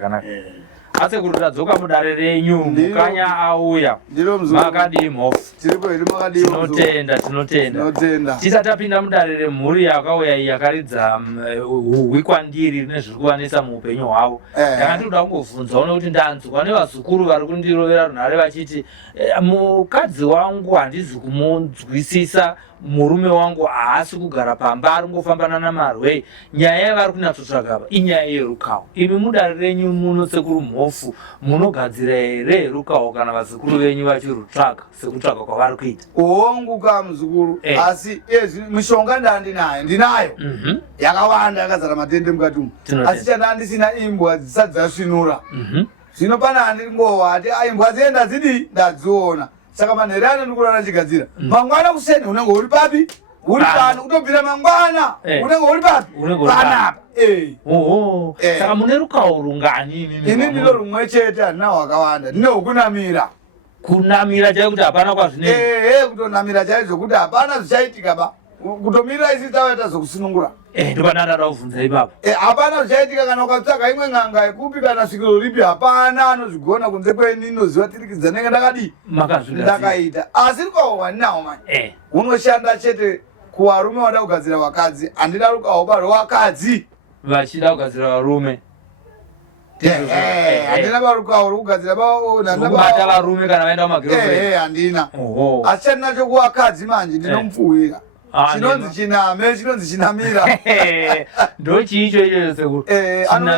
Kana ase kurudzoka mudare renyu mukanya auya makadi mhofu tiripo iri makadi tinotenda tisatapinda mudare remhuri yakauya yakaridza hwikwandiri nezviri kuvanetsa muupenyu hwavo ndakati kuda kungobvunzawo nekuti ndanzwa nevazukuru vari kundirovera runhare vachiti mukadzi wangu handizi kumunzwisisa, murume wangu haasi kugara pamba ari ngofambana namarwei. Nyaya yavari kunatsotsvaga apa inyaya yerukawo. Imi mudare renyu muno sekuru mhofu munogadzira here rukawo kana vazukuru venyu vachirutsvaga sekutsvaga kwavari kuita? Wangu kamuzukuru asi mishonga ndinayo yakawanda yakazara matende mukati umu, asi chandandisina imbwa dzisati dzasvinura. Zvino pana handingowa ati imbwa dzienda dzidi ndadziona, saka manhere anondikurana chigadzira mangwana kuseni unenge uri papi uri pano, kutobvira mangwana unenge uri papi panapa. Saka mune rukawo rungani? Ini ndilo rumwe chete, handina wakawanda. Ndine wokunamira. Kunamira chaiwo kuti hapana kwazvinei? Kutonamira chaizvo kuti hapana zvichaitika ba. Kutomira isi tawaita zokusunungura. Ndopana ndada kubvunza ipapo. Hapana zvichaitika kana ukatsvaga imwe n'anga yekupi kana svikiro ripi, hapana anozvigona kunze kweni inoziva tirikidza nenge ndakadi ndakaita. Asi rukawo wandinawo manje unoshanda chete kuvarume vada kugadzira vakadzi. Handina rukawo rwevakadzi vachida kugadzira varume. Handina varukawo rwekugadzira kubata varume kana vaenda kumagirlfriend. Handina. Asi chandinacho kuvakadzi manje ndinomupfuwira. Chinonzi chiname, chinonzi chinamira. Ndochiicho icho sekuru.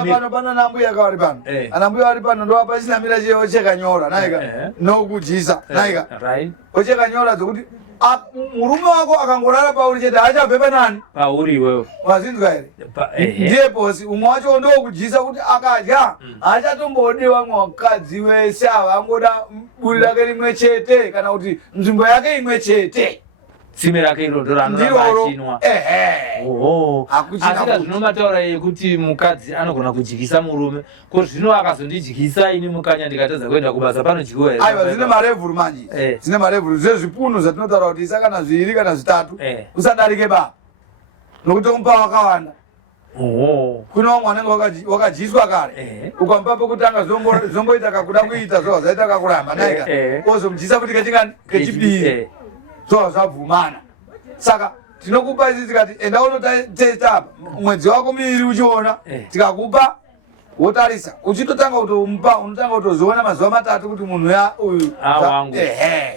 Pano pana nambuya yakavari pano. Anambuya vari pano ndovapa chinamira chewo chekanyora naika nokujisa naika. Ochekanyora dzokuti murume wako akangorara pauri chete achabve panani? Pauri iwewe. Wazinzwa here? Ndiye bosi. Umwe wacho ndokujisa kuti akadya achatombode vamwe vakadzi vese ava, angoda buri rake rimwe chete kana kuti nzvimbo yake imwe chete. Tsime rake iro ndoranorachinwa. Asika zvinomataura yekuti mukadzi anogona kudyisa murume. Ko zvino akazondidyisa ini mukanya ndikatadza kuenda kubasa panodyiwa here? Aiwa, zvine marevhuru manje. Zvine marevhuru zvezvipunu zvatinotaura kuti isa kana zviri kana zvitatu usadarike ba, nokuti umupa wakawanda. Kune vamwe vanenge wakadyiswa kare ukamupa pekutanga zomboita kakuda kuita zvo zvaita kakuramba naika ozomudyisa kuti kechipiri zvabvumana. Saka tinokupa isi tikati enda unotesta apa mwedzi wako miviri uchiona, tikakupa wotarisa uchitotanga kutomupa, unotanga kutozoona mazuva matatu kuti munhu uyu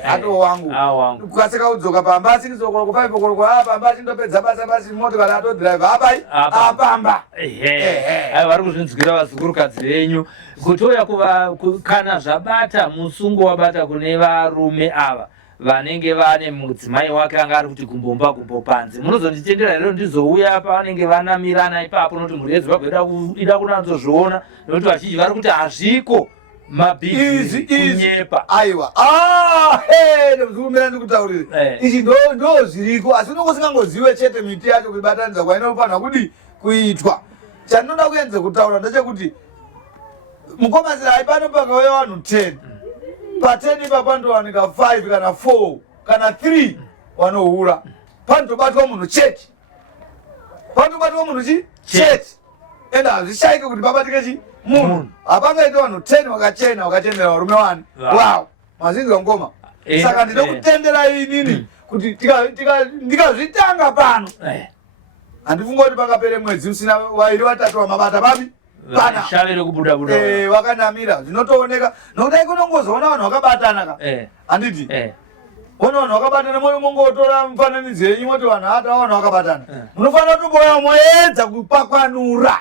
ato wangu. Kukasika kudzoka pamba asingizokoloko paipokoloko pamba achindopedza basa basi motokari atodhiraivha apai apamba. Vari kuzvinzwira vazukuru venyu kuti oya kana zvabata musungo wabata kune varume ava vanenge vane mudzimai wake anga ari kuti gumbomba panze, munozonditendera lero ndizouya pavanenge vanamirana ipapo, nokuti mhuri yeZimbabwe ida kunanzozviona, nokuti vazhinji vari kuti hazviko mabhizi kunyepa. Aiwa, ndozvikumira ndikutaurire izvi ndo zviriko, asi unongo singangozive chete miti yacho kuibatanidza kwainofanira kudi kuitwa. Chandinoda kuenza kutaura ndechekuti mukomasira aipano pakauya vanhu 10 pa10 ipa pandowanika 5 kana 4 kana 3 vanohura. Panotobatwa munhu chete, panotobatwa munhu chete, ende hazvishaike kuti pabatike munhu. Hapangaite vanhu 10 vakachenera varume wani wawo, mazinzwa ngoma. Saka ndine kutendera inini kuti ndikazvitanga pano handifunga kuti pakapere mwedzi usina vairi vatatu vamabata babi shavere kubuda vakanamira. Zvinotooneka nokuti aikonongozoona vanhu vakabatana ka handiti ona vanhu vakabatana mwe mongotora mufananidzo yenyu moti vanhu hata vanhu vakabatana, munofanira kutomboya moedza kupakwanura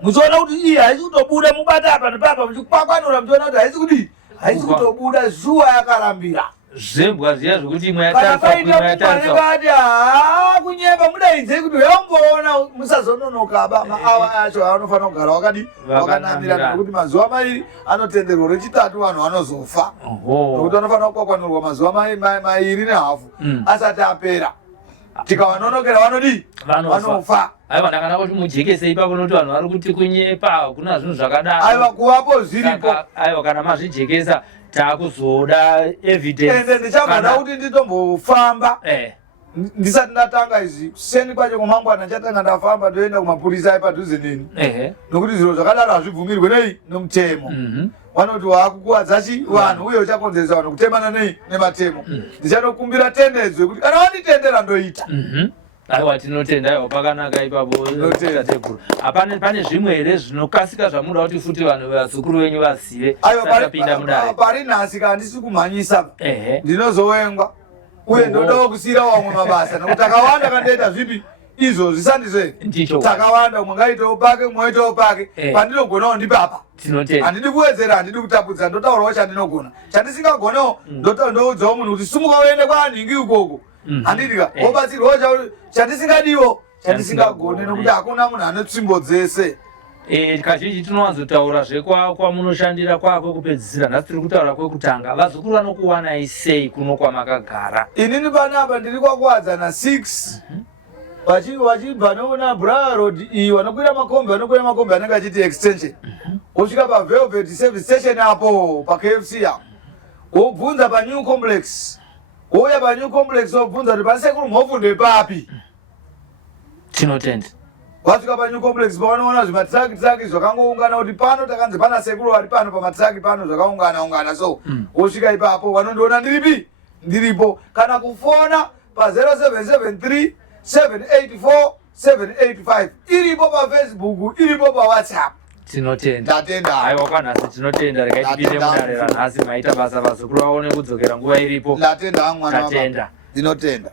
muchiona kuti iyi haisi kutobuda, mubata apa nepapa muchipakwanura muchiona kuti haisi kudii, haisi kutobuda, zuva yakarambira. Zvembwa zviya zvokuti imwe yatariswa kunyepa mudaidzei kuti yamboona musazononoka ba maawa acho anofanira kugara wakadi wakanamira, nokuti mazuva mairi anotenderwa rechitatu vanhu vanozofa, nokuti vanofanira kupakwanurwa mazuva mairi nehafu asati apera. Tikavanonokera vanodii, vanofa. Aiwa, ndakana kuti mujekese ipapo nokuti vanhu vari kuti kunyepa hakuna zvinhu zvakadaro. Aiwa, kuvapo zviripo. Aiwa, kana mazvijekesa takuzoda evidence. Ende ndichamboda kuti nditombofamba ndisati ndatanga izi seni kwacho kumangwana chatanga ndafamba ndoenda kumapurisa aipadhuze nini nokuti zviro zvakadaro hazvibvumirwe nei nomutemo vanoti waakukuwadza vanhu uye uchakonzeresa vanhu kutemana nei nematemo ndichanokumbira tendedzwe kuti kana vanditendera ndoita aiwa tinotenda iwo pakanaka ipapo tateguru pane zvimwe here zvinokasika zvamuda kuti futi vanhu vazukuru venyu vazive sapinda mudare pari nhasi kana ndisi kumhanyisa ndinozowengwa uye ndodawo kusiyira wamwe mabasa nokuti akawanda kandoita zvipi izvo zvisandizve takawanda umwe ngaitewo pake umwe waitewo pake pandinogonawo ndipapa handidi kuwedzera handidi kutapudza ndotaurawo chandinogona chandisingagoniwo ndoudzawo munhu kuti sumuka uende kwaanhingi ikoko handidika wobatsirwawo chandisingadiwo chandisingagoni nokuti hakuna munhu ane tsvimbo dzese kazhinji tinowanzotaura kwamunoshandira kwako kupedzisira nhasi tiri kutaura kwekutanga vazukuru vanokuwanai sei kuno kwamakagara inini panapa ndiri kwakuwadzana 6 vachibva nona Briar Road iyi vanokwira makombi anenge achiti extension wosvika pavelvet service station apo paKFC apo wobvunza panew complex wouya panew complex wobvunza kuti pasekuru mhofu ndepapi tinotenda wasvika panew complex pavanoona zvimatraki zvakangoungana kuti pano takanzi pana sekuru vari pano pamatraki pano zvakaungana so wosvika ipapo vanondiona ndiripi ndiripo kana kufona pa 0773 784 785 iripo paFacebook iripo paWhatsApp tinotenda ndatenda aiwa kwanhasi tinotenda regai tipinde mudare ranhasi maita basa vazukuru vaone kudzokera nguva iripo ndatenda mwana tatenda ndinotenda.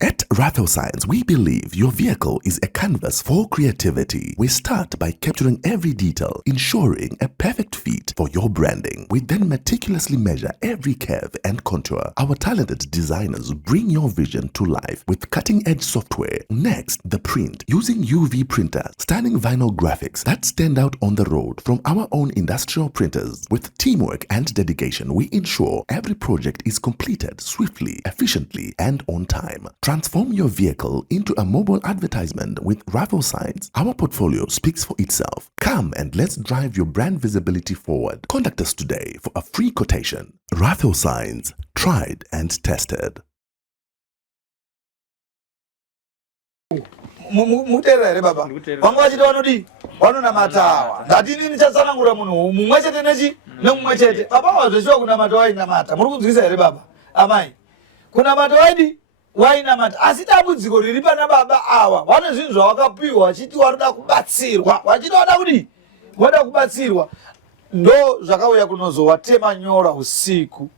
At Rathel Science, we believe your vehicle is a canvas for creativity. We start by capturing every detail, ensuring a perfect fit for your branding. We then meticulously measure every curve and contour. Our talented designers bring your vision to life with cutting-edge software. Next, the print. Using UV printers, stunning vinyl graphics that stand out on the road from our own industrial printers. With teamwork and dedication, we ensure every project is completed swiftly, efficiently, and on time. Transform your vehicle into a mobile advertisement with Rathel Signs. Our portfolio speaks for itself. Come and let's drive your brand visibility forward. Contact us today for a free quotation. Rathel Signs, tried and tested. Muterera here baba. Vangu vachita vanodi vanonamata. Ndati inini chatsanangura munhu mumwe chete nechi nemumwe chete. Baba wazveshuwa kunamata wainamata. Muri kunzwisa here baba? Amai. Kunamata waidi wainamata asi dambudziko riri pana baba awa vane zvinhu zvawakapiwa vachiti wanoda kubatsirwa vachiti wada kudi wada kubatsirwa ndo zvakauya kunozowatema nyora usiku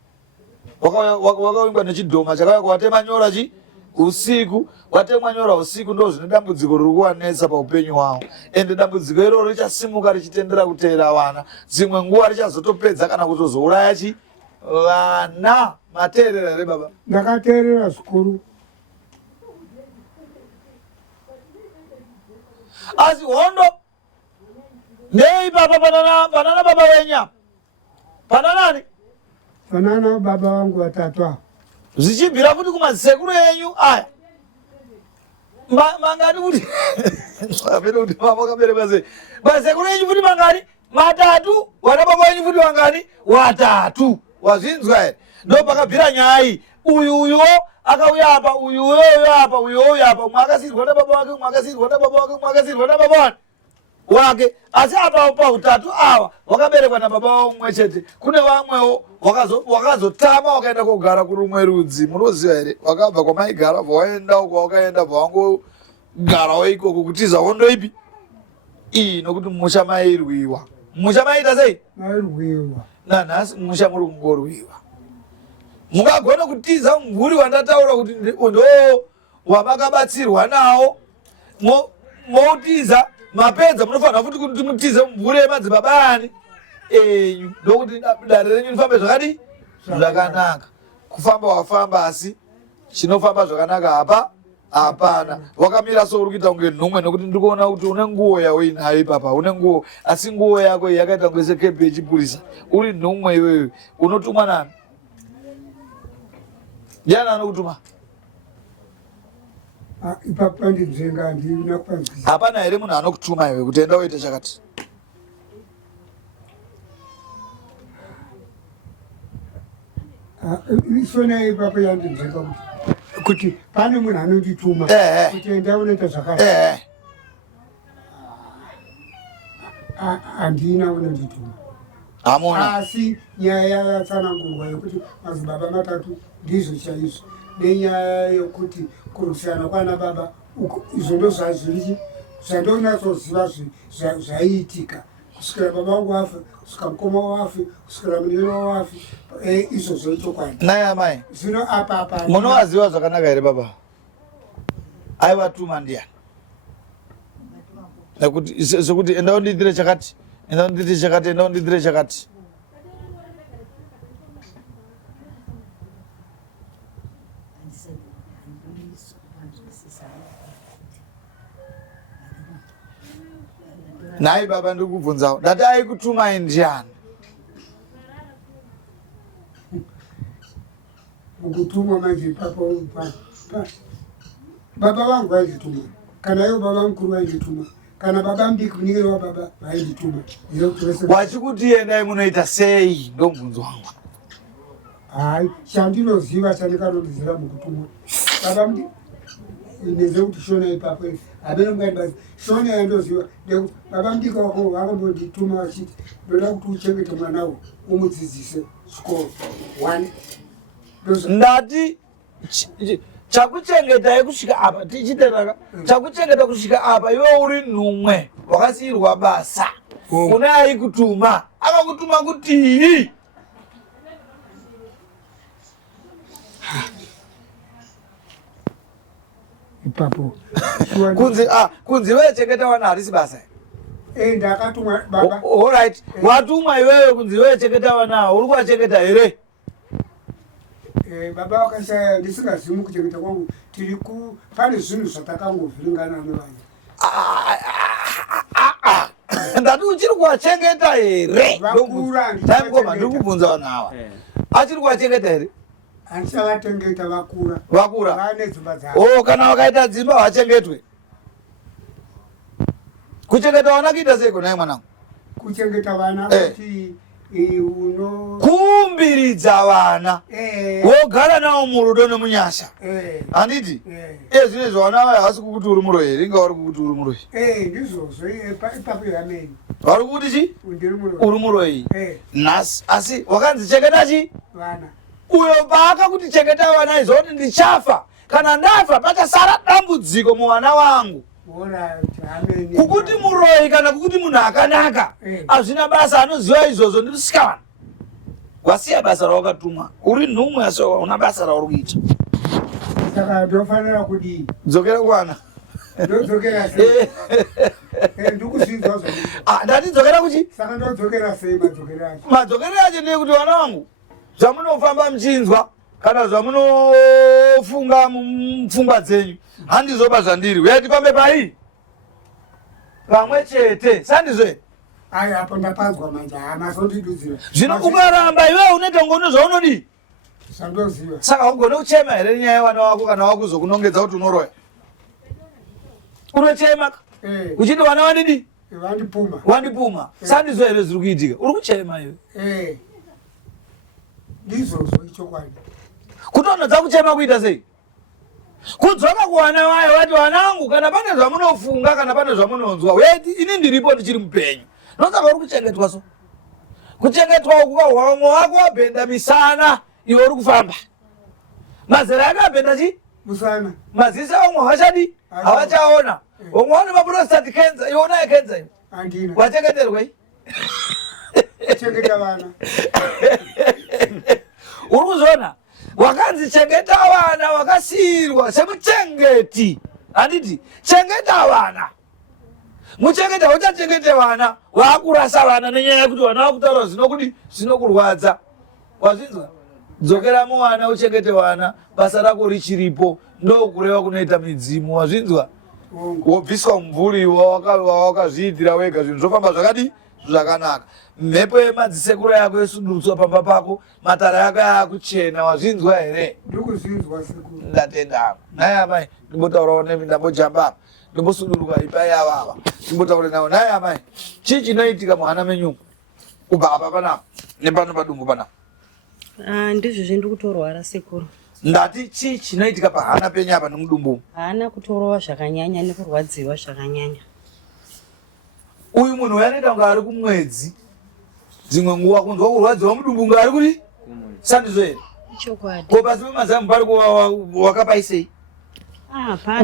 wakaungwa nechidhoma chakauya kuwatema nyora usiku watemwa nyora usiku ndo zvine dambudziko riri kuwanetsa paupenyu hwavo ende dambudziko iroro richasimuka richitendera kuteera vana dzimwe nguva richazotopedza kana kutozouraya vana. Mateerera here baba? Ndakateerera zvikuru. Asi hondo nei baba panana baba wenya pananani panana baba wangu watatu apa zvichibvira kuti kumasekuru enyu aya mangani kuti apere kuti mama kaberekwa sei masekuru enyu kuti mangani matatu wana baba wenyu kuti wangani watatu wazvinzwa here ndo pakabvira nyaya iyi uyuwo akauya apa uyuwo apa uyuwo apa umwe akasirwa nababa wake umwe akasirwa nababa wake umwe akasirwa nababa wake asi apa pautatu awa wakaberekwa nababa wamwe chete kune vamwewo wakazotama wakaenda kugara kurumwe rudzi munoziva here wakabva kwamaigara vawaenda uko wakaenda vawangogarawo ikoko kutiza hondo ipi iyi nokuti musha mairwiwa musha maita sei mairwiwa nanhasi musha muri kungorwiwa mungagona kutiza mvuri wandataura kuti ndo wamakabatsirwa nawo moutiza mapedza munofanira futi kuti mutize mvuri yemadzibaba ani enyu ndokuti dare renyu rifambe zvakadi zvakanaka kufamba wafamba asi chinofamba zvakanaka apa hapana wakamira so uri kuita kunge nhumwe nokuti ndikuona kuti une nguo yawo inayo ipapa une nguo asi nguo yako yakaita kunge sekembe yechipurisa uri nhumwe iwewe unotumwa nani ndiani anokutuma ipapa ndidzenga ndina kwanzisa hapana here munhu anokutuma iwe kuti enda woita chakati isona ipapa yandidzenga kuti pane munhu anondituma kuti enda unoita zvakati handina unondituma hamuna. asi nyaya yatsanangurwa yokuti madzibaba matatu ndizvo chaizvo nenyaya yokuti kurwisana kwana baba izvo ndo zvazviri zvandonatsoziva zvaiitika kusvikira baba wangu wafe, kusvikira mukoma wafe, kusvikira munene wafe, izvo zvoitokwadi. Naye amai zvino apa munowaziva zvakanaka here baba? Aivatuma ndiani? Nekuti sokuti enda undiitire chakati, enda undiitire chakati, enda undiitire chakati. Naye baba ndikubvunzawo, ndati aikutumai ndiani? Mukutumwa manje baba vangu vaindituma, kana ivo baba mukuru vaindituma, kana baba mudiki munyikeri wababa vaindituma. Wachikuti endai munoita sei ndomubvunzo wangu? Hai, chandinoziva chandikanondiziva mukutumwa baba mudiki nezvekuti shona ipapo habena mungandibasi shona yandoziva ndekuti baba mudiki wako vakambondituma vachiti ndoda kuti uchengete mwanawo umudzidzise chikoro 1. Ndati chakuchengetai kusvika apa tichiteraka chakuchengeta kusvika apa iwe uri nhumwe wakasiyirwa basa une aikutuma akakutuma kutii? ipapo kunzi wewe chengeta wana harisi basa ndakatumwa baba. Alright, watumwa iwewe kunzi wewe chengeta wana uri kuwachengeta here? Baba wakashaya ndisingazivi kuchengeta kwangu tiri pane zvinhu zvatakangovhiringana nevanhu. Ndati uchiri kuwachengeta here? Ndikubvunza vanhu ava achiri kuwachengeta here? Handichavatengeta vakura. Vakura? Vane dzimba dzavo. Kana vakaita dzimba vachengetwe. Kuchengeta vana kuita seiko naye mwanangu? Kuchengeta vana kuti kuumbiridza vana wogara navo murudo nemunyasha handiti zvinezvo vana vaya havasi kukuti uri muroyi here? Inga vari kukuti uri muroyi? Ndizvozvo ipapo yameni vari kukuti chi? Uri muroyi nhasi asi wakanzi chengeta chi? Vana. Uyo paakakuti chengeta vana izvoti ndichafa kana ndafa pachasara dambudziko muvana vangu. Kukuti muroyi kana kukuti munhu akanaka hazvina basa, anoziva izvozvo ndimusikana. Wasiya basa rawakatumwa, uri nhumwe asi una basa rauri kuita. Saka ndofanira kudii? Dzokera kuwana. Ndodzokera sei? Ndikuzvinzwa zvo. Ndati dzokera kuchi? Saka ndodzokera sei madzokera acho? Madzokera acho ndekuti vana vangu zvamunofamba muchinzwa kana zvamunofunga mupfungwa dzenyu handizoba zvandiri uyati pambe pai pamwe chete sandizve. Ai apo ndapanzwa manje amazondidudzira. Zvino ukaramba iwe unoita ngono zvaunodi sandoziva. Saka ugone kuchema here nyaya vana wako kana wakuzokunongedza kuti unoroya? Unochema uchiti vana vandidi wandipuma sandizve here zviri kuitika? Uri kuchema iwe? Ndizvozvo ichokwadi. Kutonodza kuchema kuita sei? Kudzoka kuvana vayo vati vana vangu kana pane zvamunofunga kana pane zvamunonzwa weti ini ndiripo ndichiri mupenyu. Ndotsaka uri kuchengetwa so? Kuchengetwa uku kwahwamwe wako wabhenda misana iwe uri kufamba. Mazera akabhenda chi? Musana. Maziso vamwe havachadi? Havachaona. Vamwe vane maprostate cancer, iwe unayo cancer iwe? Handina. Wachengeterwei? Chengeta vana. Uri kuzona? Wakanzi chengeta vana wakasiyirwa semuchengeti. Handiti chengeta vana. Muchengeta uchachengete vana waakurasa vana nenyaya yekuti vana vakutaura zvinokudi zvinokurwadza. Wazvinzwa? Dzokera muvana uchengete vana, basa rako richiripo, ndokureva kunoita midzimu. Wazvinzwa? Wobviswa mumvuri wawakazviitira wega, zvinhu zvofamba zvakadi zvakanaka. Mhepo yemadzisekuru yako yosundurutswa pamba pako, matara yako yakuchena. Wazvinzwa here? Ndikuzvinzwa sekuru. Ndatenda. Naye amai ndimbotaurawo nemi ndambojamba apa. Ndimbosunduruka ipai avava. Ndimbotaura nawo naye amai. Chii chinoitika muhana menyu? Kubva apa panapa nepano padumbu panapa. Ndizvo zvendiri kutorwara sekuru. ndati chi chinoitika pahana penyu apa nemudumbu. Haana kutorowa zvakanyanya nekurwadziwa zvakanyanya. Uyu munhu anoita kunge ari kumwedzi, dzimwe nguva kunzwa kurwadziwa mudumbu nga ari kuti sandizvo here? Chokwadi. Ko pasi pemazamu pari wakapaisei?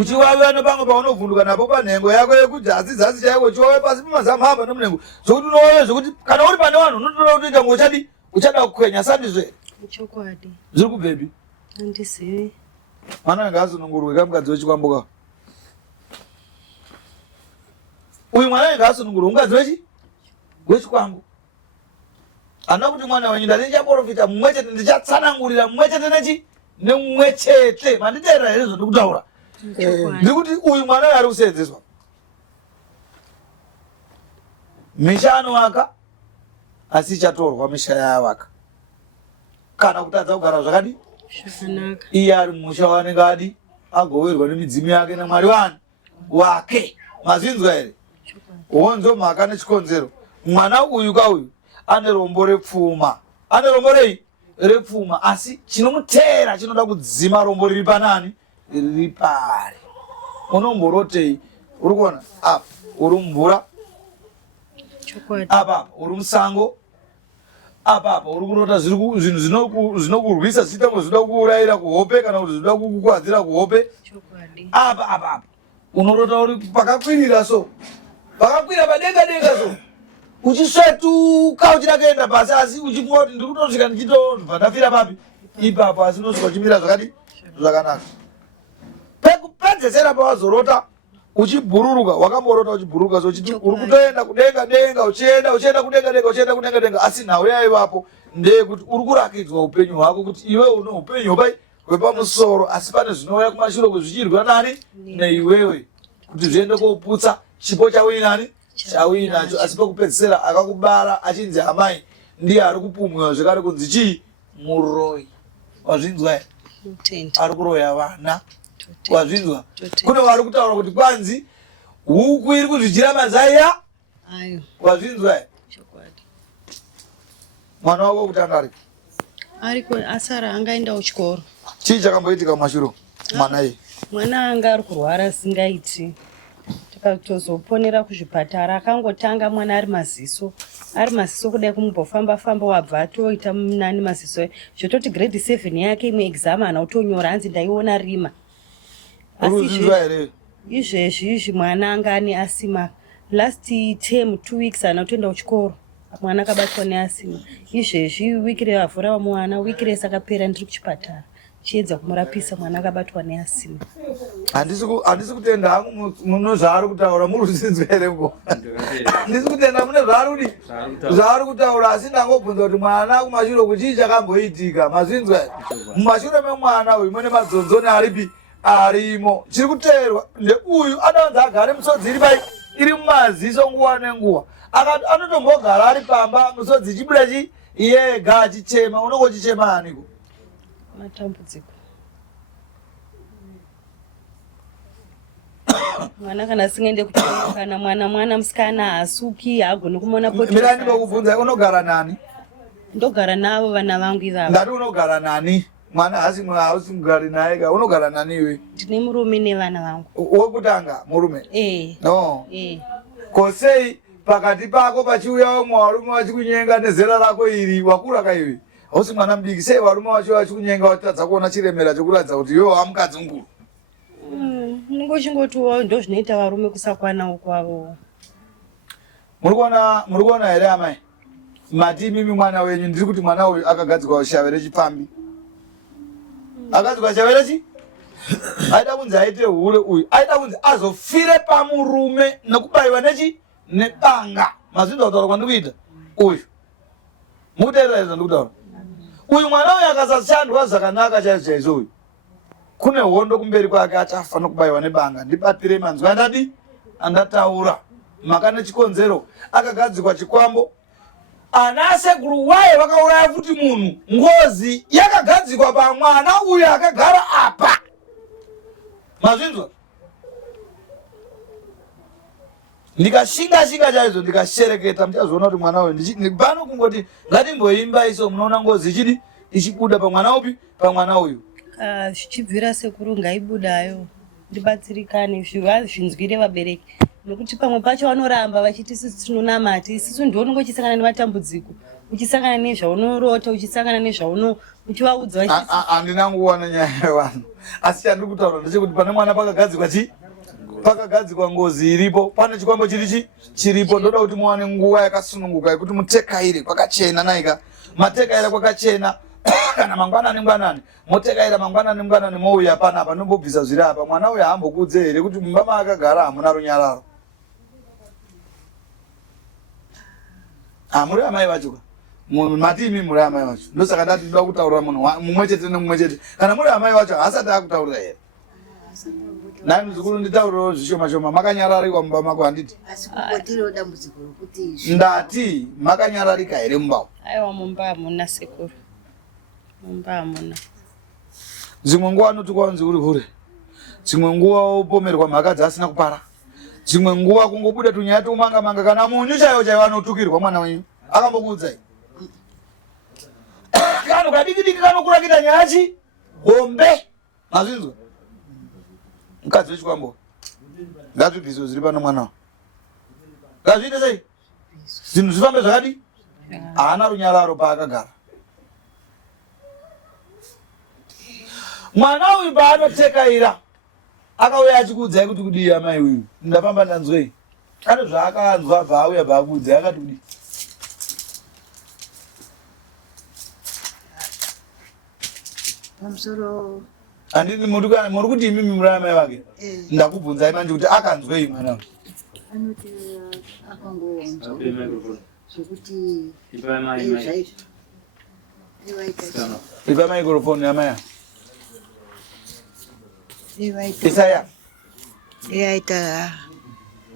Uchiwawa nepamwe paunovhunduka napo panhengo yako yekuti hadzidzi chaiko chiwawe pasi pemazamu hamba nomunhengo zvokuti unowawe zvokuti kana uri pane vanhu unotoda kutoita ngochadi uchada kukwenya sandizvo here? Chokwadi. Zviri kubvepi? Handizivi. Mwana anga asunungurwe kamukadzi wechikwambuka. Uyu mwana anga asunungurwe mukadzi wechikwambu. Ana kuti mwana wenyu ndati ndichaprofita mumwe chete ndichatsanangurira mumwe chete nechi nemumwe chete manditeerera here zviri kutaura. Ndiri kuti uyu mwana ari kuseenzeswa. Misha anovaka asi ichatorwa misha yaavaka. Kana kutadza kugara zvakadi zvakanaka. Iye ari musha waanenge adi agoverwa nemidzimu yake namwari wake. Mazinzwa here? Honzo mhaka nechikonzero. Mwana uyu kauyu ane rombo repfuma. Ane rombo rei? Repfuma. Asi chinomuteera chinoda kudzima rombo riri panani? Riri pari. Unomborotei? Uri kuona? Apa uri mumvura. Apa uri musango. Apa uri kurota zvinhu zvinokurwisa zvichitango zvinoda kuurayira kuhope kana kuti zvinoda kukukwadzira kuhope. Apa unorota uri pakakwirira so. Pakakwira padenga so. Uchisvetuka uchida kuenda pasi asi uchingoa kuti ndiri kutosvika ndichitobva ndafira papi ipapo asi unosvika uchimira zvakadi zvakanaka. Pekupedzesera pawazorota uchibhururuka wakamborota uchibhururuka so uchiti uri kutoenda kudenga uchienda kudenga asi nhau yaivapo ndeyekuti uri kurakidzwa upenyu hwako kuti iwe une upenyu hwepamusoro asi pane zvinouya kumashure kuzvichirwa nani neiwewe kuti zviende koputsa chipo chawinani chawinacho asi pekupedzisira akakubara achinzi amai ndiye ari kupumwiwa zvekare kunzi chii muroyi. Wazvinzwa here? Ari kuroya vana. Wazvinzwa? Kune vari kutaura kuti kwanzi huku iri kuzvidyira mazaya. Wazvinzwa here? Mwana wako kutanga ari? Ariko asara angaenda kuchikoro. Chii chakamboitika kumashure mwana iye? Mwana anga ari kurwara singaiti. Takatozoponera kuzvipatara akangotanga mwana ari maziso kudai kumumbofamba wabva atoita nani maziso zvototi grade 7 yake imwe exam hana kutonyora hanzi ndaiona rima. Izvezvi mwana anga ane asima last term 2 weeks hana kutoenda kuchikoro mwana akabatwa neasima. Izvezvi wiki revavhura mwana wiki rese akapera ndiri kuchipatara chiedza kumurapisa mwana akabatwa neasima. Handisi kutenda hangu muno zvaari kutaura muri kuzinzwa here ngo. Handisi kutenda mune zvaari kutaura asi ndangobvunza kuti mwana kumashure kuchii chakamboitika. Mazinzwa here? Mumashure memwana uyu mune madzonzoni aripi arimo. Chiri kuteerwa ndeuyu anowanza agare misodzi iri mumaziso nguva nenguva. Anotombogara ari pamba misodzi ichibuda yega achichema. Unongochichema haniko? Matambudziko. Mwana kana singaende kuchikoro kana mwana musikana hasuki hagoni kumona poti. Mirani ndokubvunza unogara nani? Ndogara navo vana vangu ivavo. Ndati unogara nani? Mwana hausi mugari naye ka unogara nani iwe? Ndine murume nevana vangu. Wokutanga murume? No. Kosei pakati pako pachiuya umwe varume vachikunyenga nezera rako iri wakura kaiwe? Hausi mwana mudiki sei varume vacho vachikunyenga watadza kuona chiremera chokuratidza kuti iwewe hamukadzi nguru? Ningochingotiwo ndo zvinoita varume kusakwanawo kwavo. Muri kuona here amai? Mati mimi mwana wenyu ndiri kuti mwana uyu akagadzikwa shavere chipambi. Akagadzikwa shavere chi? Aida kunzi aite hure uyu. Aida kunzi azofire pamurume nekubayiwa nechi? Nebanga. Mazvinzwa kutaura kwandikuita? Uyu. Mukuteerera izvo ndikutaura? Uyu mwana uyu akasashandwa zvakanaka chaizvo uyu. Kune hondo kumberi kwake achafa nokubayiwa nebanga. Ndibatire manzwi andadi andataura. Maka nechikonzero akagadzikwa chikwambo. Anasekuru waye vakauraya futi munhu. Ngozi yakagadzikwa pamwana uyu akagara apa. Mazvinzwa? Ndikashinga chaizvo ndikashereketa muchazoona kuti mwana uyu pano kungoti ngatimboimba iso munoona ngozi ichidi ichibuda pamwana upi? Pamwana uyu. zvichibvira sekuru ngaibudayo ndibatsirikane zvinzwire vabereki nokuti pamwe pacho vanoramba vachiti isusu tinonamati isusu ndiwo uchisangana nematambudziko uchisangana nezvaunorota uchisangana nezvauno uchivaudza handina nguva nenyaya yevanhu asi chandiri kutaura ndechekuti pane mwana pakagadzikwa ngozi iripo pane chikwambo chiripo ndoda kuti muwane nguva yakasununguka yekuti mutekaire kwakachena naika matekaira kwakachena kana mangwanani motekaira mangwanani mouya panapa nombobvisa zviri apa mwana uyu haambokudze here kuti mumba maakagara hamuna runyararo muri amai vacho mati imi muri amai vacho ndosaka ndati ndoda kutaurira munhu mumwe chete nemumwe chete kana muri amai vacho haasati akutaurira here nai muzukuru nditaurirewo zvishoma makanyararikwa mumba mako handiti ndati makanyararika here mumba aiwa mumba hamuna sekuru mumba hamuna dzimwe nguva anoti kwanzi uri hure dzimwe nguva upomerwa mhaka dzasina kupara dzimwe nguva kungobuda tunyaya tumanga kana munyu chaiwo anotukirwa mwana wenyu akambokuudzai kano kadiki kanokurakita nyachi hombe mazvinzwa mukadzi wechikwambo ngazvibviso zviri pano mwana ngazviite sei zvinhu zvifambe zvakadi haana runyararo paakagara mwana uyu paanotekaira akauya achikuudzai kuti kudii amai uyu ndafamba ndanzwei ane zvaakanzwa abva auya bva akuudzai akati kudii pamusoro handiti muri kuti imimi muri amai vake ndakubvunzai manje kuti akanzwei mwana uyu anoti akangoonzwa zvokuti ipa maikrofoni amaya isaya yaita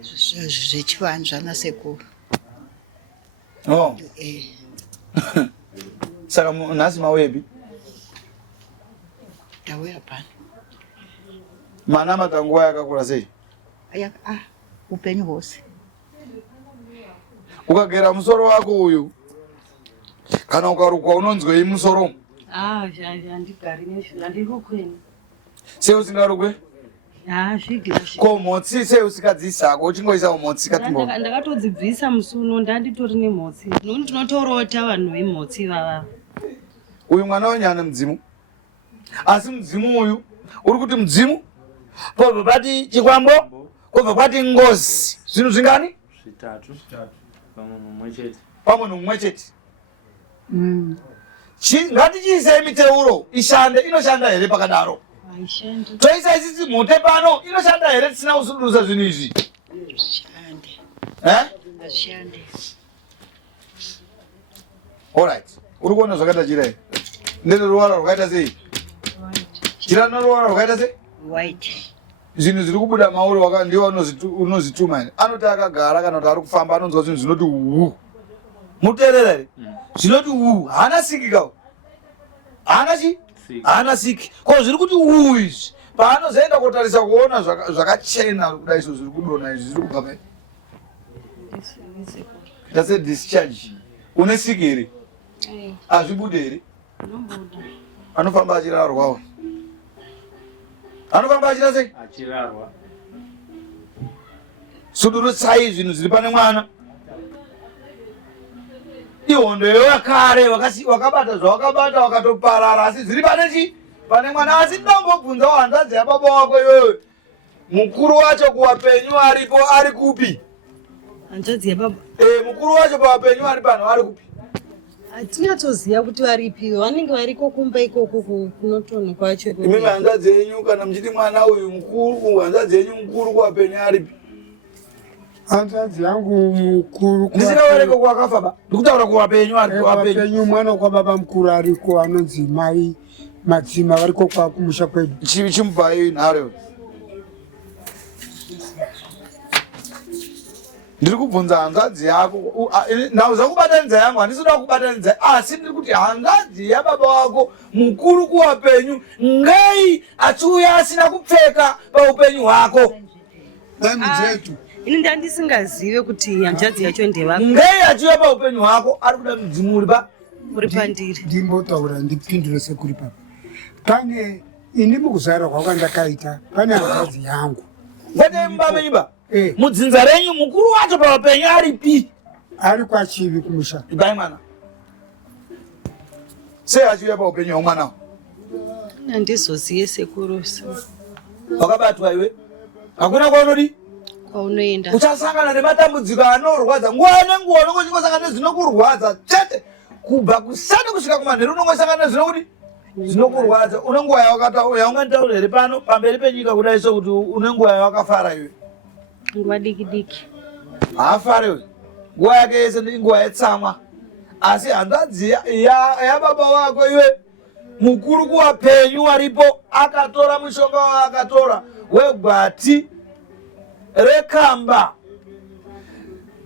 zvechivanhu zvanasekuru saka nhasi mauyepi ndauya pano mana matanguva yakakura sei upenyu hwose ukagera musoro wako uyu kana ukarukwa unonzwei musoro handigarindiriukweni sei usingarukwe ko mhotsi sei usikadzisako uchingoisa mhotsi katimbo ndakatodzibvisa musuno ndanditori nemhotsi nokuti tinotorota vanhu vemhotsi vava uyu mwana wenyu ane mudzimu asi mudzimu uyu uri kuti mudzimu pobva pati chikwambo kubva kwati ngozi zvinhu zvingani pamunhu mumwe chete ngatichiisei miteuro ishande inoshanda here pakadaro toisa isisi mhute pano inoshanda here tisina kusudurusa zvinhu izvi allright uri kuona zvakaita jira here ndene ruvara rwakaita sei jira noruvara rwakaita sei zvinhu zviri kubuda mauri ndiwo unozvituma here anoti akagara kana kuti ari kufamba anonzwa zvinhu zvinoti hu muteerera here zvinoti hu haana sikikawo haana chi haana siki ko zviri kuti hu izvi paanozoenda kotarisa kuona zvakachena kudai izvo zviri kudona izvi zviri kubva pai tase discharge une siki here hazvibude here anofamba achirarwawo anofamba achita sei achirarwa sudurutsai zvinhu zviri pane mwana ihondo yevakare wakabata zvawakabata wakatoparara asi zviri pane chi pane mwana asi ndombobvunzawo hanzvadzi yababa wako iyoyo mukuru wacho kuwapenyu aripo ari kupi hanzvadzi yababa mukuru wacho pawapenyu ari pano ari kupi hatinatsoziva kuti varipi vanenge variko kumba ikoko kunotonho kwacho imimi hanzvadzi yenyu kana muchiti mwana uyu mukuru hanzvadzi yenyu mukuru kuwapenyu aripi hanzvadzi yangu mukuru ndisikawereko kwakafa ba ndikutaura kuwapenyu aripenyu mwana kwababa mukuru ariko anonzi mai madzima variko kwakumusha kwedu chimupa iyo inharo ndiri kubvunza hanzvadzi yako ndauza kubatanidza yangu handisi kuda kubatanidza asi ndiri kuti hanzvadzi yababa wako mukuru kuwapenyu ngai achiuya asina kupfeka paupenyu hwako dzetu ini ndandisingazive kuti hanzvadzi yacho ndevako ngai achiuya paupenyu hwako ari kuda mudzimu uri pandiri ndimbotaura ndipindure sekuri papa pane ini mukuzara kwakandakaita pane hanzvadzi yangu vane mbaba nyumba mudzinza renyu mukuru wacho paupenyu aripi ari kwachivi kumusha ibai mwana sei achiuya paupenyu hwamwana handizoziye sekuru wakabatwa iwe hakuna kwaunodi kwaunoenda uchasangana nematambudziko anorwadza nguwa nenguwa unongosangana nezvinokurwadza chete kubva kusana kusvika kumanheru unongosangana nezvinokudi zvinokurwadza une nguwa yaunganitaura here pano pamberi penyika kudai so kuti une nguwa yawakafara iwe nguva diki diki haafare we nguwa yake yese nguwa yetsamwa asi hanzvadzi yababa wako iwe mukuru kuwapenyu waripo akatora mushonga waakatora wegwati rekamba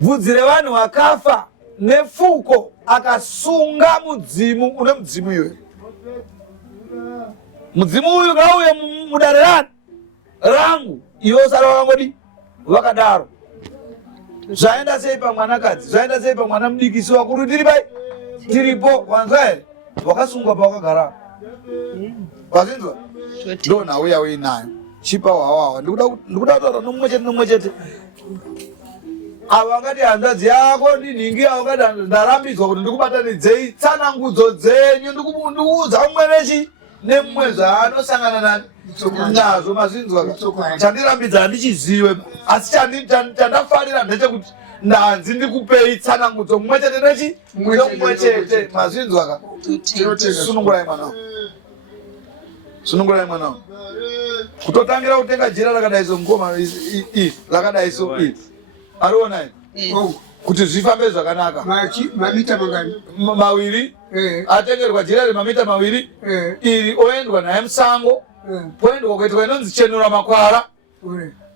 bvudzi revanhu vakafa nefuko akasunga mudzimu une mudzimu iwe mudzimu uyu kauye mudare rangu iwe usara wakangodi wakadaro zvaenda sei pamwanakadzi zvaenda sei pamwana mudikisi wakuru tiri pai tiripo wanzwa here wakasungwa pawakagara wazinzwa ndo nhauya uinayo chipa hwawawa ndikuda kutaura nomumwe chete ava vangati hanzvadzi yako ndinhingi avangati ndarambidzwa kuti ndikubatanidzei tsanangudzo dzenyu ndikuudza mumwe nechi nemumwe zvaanosangana nazvo mazinzwa chandirambidza handichizive asi chandafarira ndechekuti ndanzi ndikupei tsanangudzo mumwe chete nechi nemumwe chete mazinzwaka sunungurai mwanao sunungurai mwanao kutotangira kutenga jira rakadai so ngoma rakadai so ariona kuti zvifambe zvakanaka mamita mangani maviri atengerwa jira remamita maviri iri oendwa naye musango poendwa kuitwa inonzi chenura makwara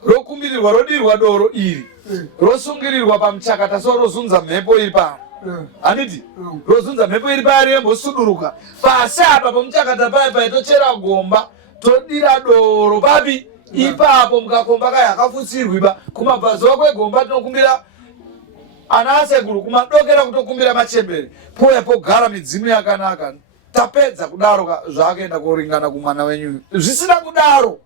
rokumbirirwa rodirwa doro iri rosungirirwa pamuchakata so rozunza mhepo iri pano handiti rozunza mhepo iri pari yembosuduruka pasi apa pamuchakata paya paitochera gomba todira doro papi ipapo mukakomba kaya akafutsirwiba kumabvazuva kwegomba tinokumbira ana asekuru kumadokera kutokumbira machembere poya pogara midzimu yakanaka tapedza kudaro zvaakaenda kuringana kumwana wenyu zvisina kudaro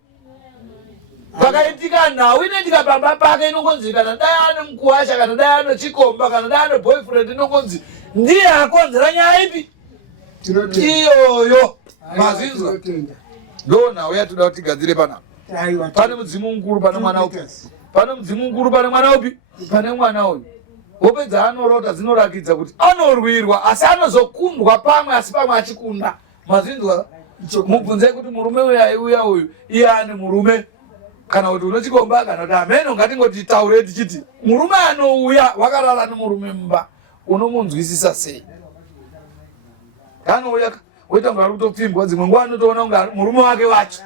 pakaitika nhau inoitika pamba pake inongonzi kana dai ane mukuwasha kana dai ane chikomba kana dai ane boyfriend inongonzi ndiye akonzera nyaya ipi iyoyo mazinzwa ndo nhau yatoda kuti tigadzire panapa pane mudzimu mukuru pane mwana upi pane mudzimu mukuru pane mwana upi pane mwana uyu wopedza anorota dzinorakidza kuti anorwirwa asi anozokundwa pamwe asi pamwe achikunda mazinzwa mubvunzei kuti murume uyu aiuya uyu iye ane murume kana kuti unochikomba kana kuti ameno ngatingoti taure tichiti murume anouya wakarara nemurume mumba unomunzwisisa sei anouya woita kunge ari kutopfimbwa dzimwe nguva anotoona kunge murume wake wacho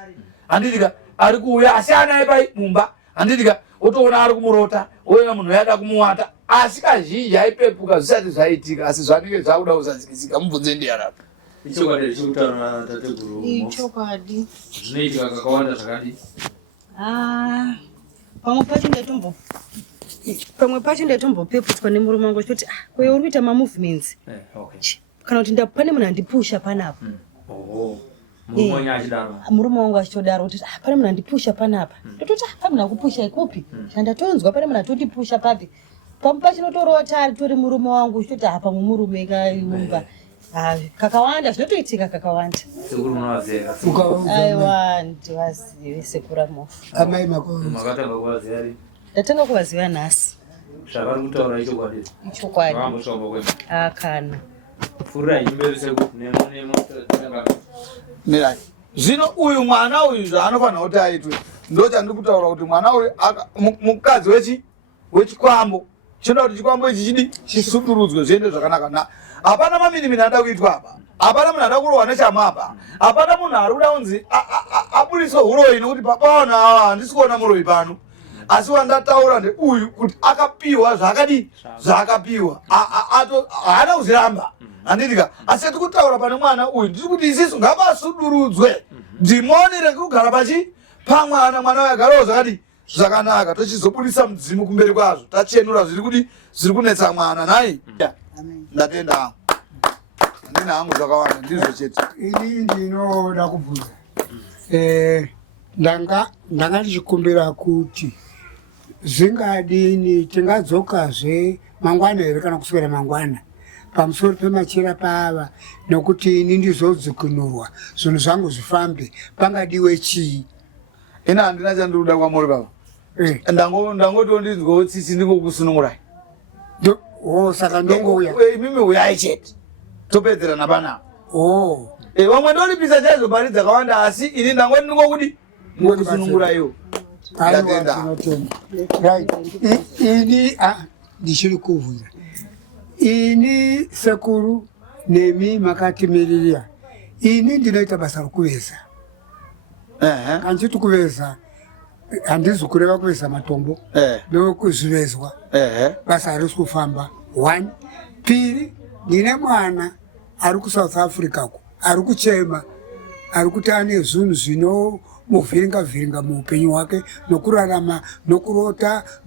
handitika ari kuuya asi anaye pai mumba handitika otoona ari kumurota oona munhu yada kumuwata asi kazhinji aipepuka zvisati zvaitika asi zvanenge zvakuda kuzadzikisika mubvunze ndiyarapa ichokwadi richikutaura tateguru ichokwadi zvinoitika kakawanda zvakadii pamwe pacho ndaitombopeputswa nemurume wangu achitoti kwe uri kuita mamovements kana kuti pane munhu andipusha panapa murume wangu achitodaro kuti pane munhu andipusha panapa ndototi pane munhu akupusha ikupi zvandatonzwa pane munhu atotipusha papi pamwe pachinotorota ari tori murume wangu uchitoti pamwe murume kaimba kakawanda zvinotoitika kakawanda aiwa ndivazive sekura mofu amai makuru makatanga kuvaziva ri ndatanga kuvaziva nhasi zvavari kutaura ichokwadi ichokwadi vambosvamba kwema kana furirai imberi seku nemo mirai zvino uyu mwana uyu zvaanofanira kuti aitwe ndo chandiri kutaura kuti mwana uyu mukadzi wechikwambo chinoda kuti chikwambo ichi chidi chisudurudzwe zviende zvakanaka hapana maminimini ada kuitwa apa hapana munhu ada kurohwa nechamapa hapana munhu ari kuda kunzi abudise uroyi nokuti papaona handisi kuona muroyi pano asi wandataura ndeuyu kuti akapiwa zvakadii zvaakapiwa haana kuzviramba handitika asi tiri kutaura pane mwana uyu ndiri kuti isisu ngavasudurudzwe dhimoni rekugara pamwana mwana uyu agarawo zvakadii zvakanaka tochizobudisa mudzimu kumberi kwazvo tachenura zviri kunetsa mwana nai ndatenda hangu ndina hangu zvakawanda ndizvo chete. Ini ndinoda kubvunza. Ndanga ndichikumbira kuti zvingadini tingadzokazve mangwana here kana kuswera mangwana pamusoro pemachira pava nokuti ini ndizodzikunurwa zvinhu zvangu zvifambe pangadiwe chii. Ina handina chandinoda kwamuri baba. Ndangotondinzwa tsitsi ndingokusunurai. Saka ndongouya. Imimi uyai chete. Topedzerana panapa. Vamwe ndoripisa chaizo mari dzakawanda asi ini ndangoti ndingokudi ngokusununguraiwo. Ini ndichiri kuvhunza. Ini sekuru nemi makatimirira. Ini ndinoita basa rokuveza. Kanchiti kuveza handizi kureva kuveza matombo nokuzvivezwa basa harisi kufamba. 1 piri ndine mwana ari kuSouth Africa ko ari kuchema ari kuti ane zvinhu zvinomuvhiringa muupenyu hwake nokurarama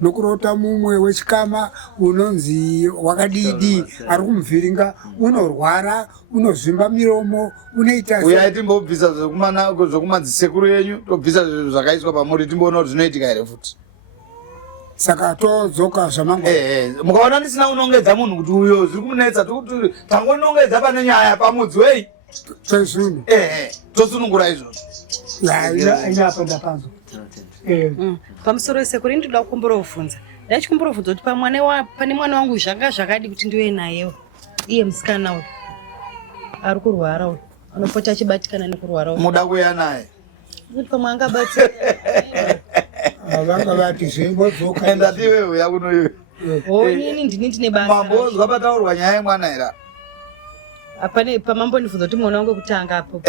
nokurota mumwe wechikama unonzi wakadidi ari kumuvhiringa unorwara unozvimba miromo unoita uyai timbobvisa zvokumadzisekuru yenyu tobvisa zvinhu zvakaiswa pamuri timboona kuti zvinoitika here futi. Saka todzoka zvamangu mukaona ndisina unongedza munhu kuti uyo zviri kumunetsa tokuti tangonongedza pane nyaya pamudzi wei chezvinhu tosunungura izvozvo. Inapa ndapanzwa. Pamusoro wesekuru ndinoda kukumburovhunza. Ndachikumbrovhunza kuti pane mwana wangu zvanga zvakadi kuti ndiwe nayewo. Iye musikana uyu ari kurwara uyu anopota achibatikana nekurwara uyu. Muda kuya naye. Kuti pamwe angabatika. Vanga vati zvimbozoka. Ndatiwe uya kuno iwe. Inini ndine basa. Mambozwa pataurwa nyaya yemwana era. Apane pamambonivhunza kuti mwana wangu kutanga apo.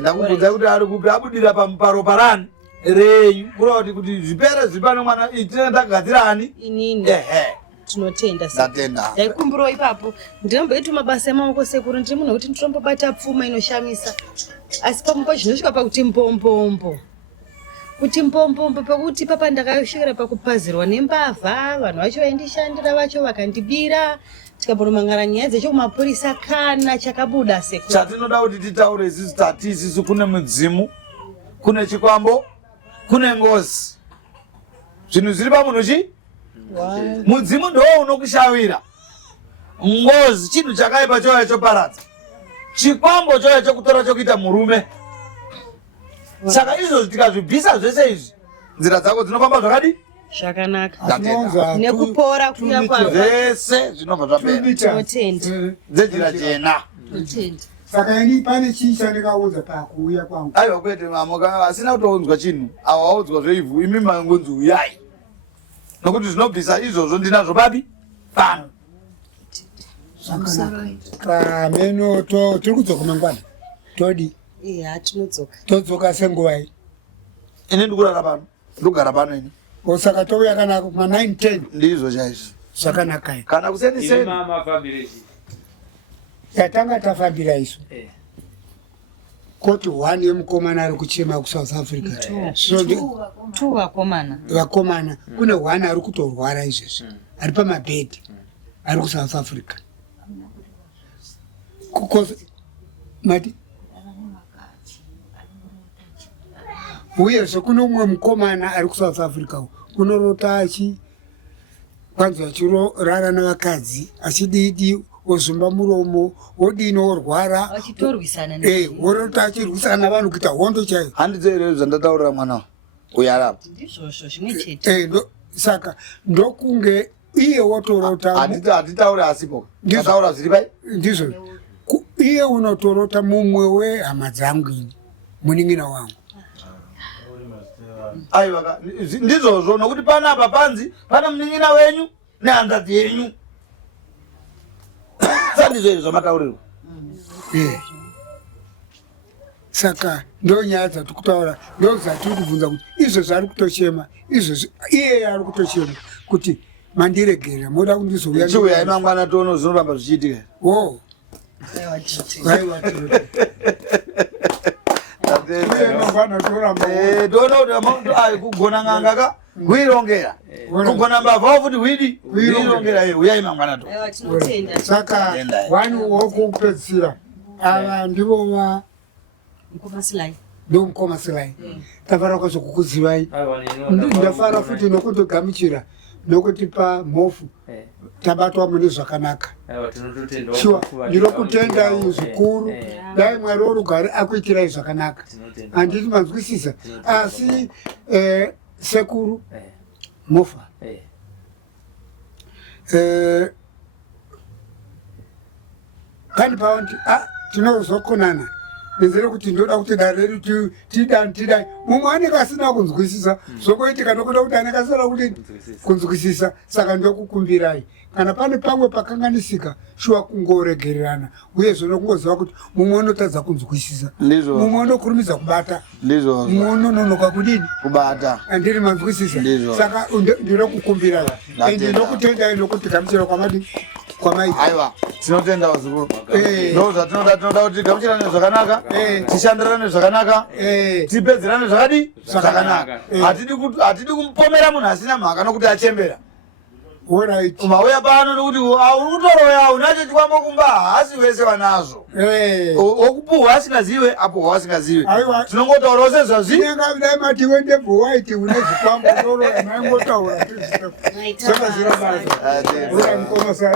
Ndakubvunza kuti ari kupi abudira paro parani renyu kuroti kuti zvipere zvipano mwana itinenda kugadzirani inini tinotenda ndatenda ndaikumburawo ipapo ndinomboita mabasa emaoko sekuru ndiri munhu wekuti ndinombobata pfuma inoshamisa asi pamwe zvinosvika pakuti mbombombo pekuti papa ndakasvikira pakupazirwa nembavha vanhu vacho vaindishandira vacho vakandibira tikambomangara nyaya dzecho kumapurisa kana chakabuda sekuru chatinoda kuti titaure isusu tati isusu kune mudzimu kune chikwambo kune ngozi zvinhu zviri pamunhu chi mudzimu ndo unokushawira ngozi chinhu chakaipa chouya choparadza chikwambo chouya chokutora chokuita murume saka izvozvi tikazvibvisa zvese izvi nzira dzako dzinofamba zvakadi zvakanaka nekupora kuya kwavo zvese zvinobva zvapera dzejira jena saka ini pane chii chandikaudza pakuuya kwangu aiwa kwete mamoka asina kutounzwa chinhu awaudzwa zveivhu imi mangonzi uyai nokuti zvinobvisa izvozvo ndinazvo babi pano kameno tiri kudzoka mangwana todi todzoka senguvai ini ndikurara pano ndikugara pano ini saka touya kana ma9-10 ndizvo chaizvo zvakanaka kana kuseniseni yatanga tafambira isu koti 1 yemukomana ari kuchema kuSouth Africa vakomana kune 1 ari kutorwara izvezvi ari pamabhedhi ari kuSouth Africa mati uyezve kune umwe mukomana ari kuSouth Africa unorota achi kwanzi achirara navakadzi achididi ozumba muromo odini orwara orota achirwisana navanhu kuita hondo chaiyo handidzoereyo zvandataurira mwana uyarapa saka ndokunge iye wotorota hatitaure asipo ataura zviri pai ndizvo iye unotorota mumwe wehama dzangu ini munin'ina wangu aiwa ndizvozvo nokuti panapa panzi pana munin'ina wenyu nehanzvadzi yenyu sandizvo izvo zvamataurirwa saka ndo nyaya dzatiri kutaura ndo dzatiri kubvunza kuti izvo zvari kutochema izvo iye ari kutochema kuti mandiregerera moda kundizouya chiuya imangwana tono zvinoramba zvichiitika kugona nganga ka kuirongera kugona mbavha futi hwidi kuirongera uyai mangwana to saka 1 wokupedzisira ava ndivo va Mkomasilai. ndomkomasilai tafara kwazokukuzivai ndafara futi nokutogamuchira nokuti pamhofu tabatwa mune zvakanaka shuwa ndinokutenda zvikuru dai Mwari worugare akuitirai zvakanaka handiti manzwisisa asi sekuru mofa kandi pava nti tinozokonana nenzere kuti ndoda kuti dare redu tidai mumwe anenge asina kunzwisisa zvokoitika nokuda kuti anenge asina kuti kunzwisisa saka ndokukumbirai kana pane pamwe pakanganisika shuwa kungoregererana uye zvino kungoziva kuti mumwe unotadza kunzwisisa mumwe unokurumidza kubata mumwe unononoka kudini kubata andiri manzwisisa saka ndinokukumbirai ende ndokutendai nokuti gamuchira kwamaita aiwa tinotenda wazukuru ndo zvatinoda kuti gamuchirane zvakanaka tishandirane zvakanaka tipedzerane zvakadi zvakanaka hatidi kumupomera munhu asina mhaka nokuti achembera umauya pano nokuti uri kutoroya unacho chikwambo kumba hasi wese vanazvo okupuhwa asingazive apuhwa asingazive tinongotaurawo sezvazvinengavidai mati wendebhowaiti une zvikwambo toroya maingotaura saka zvirabasa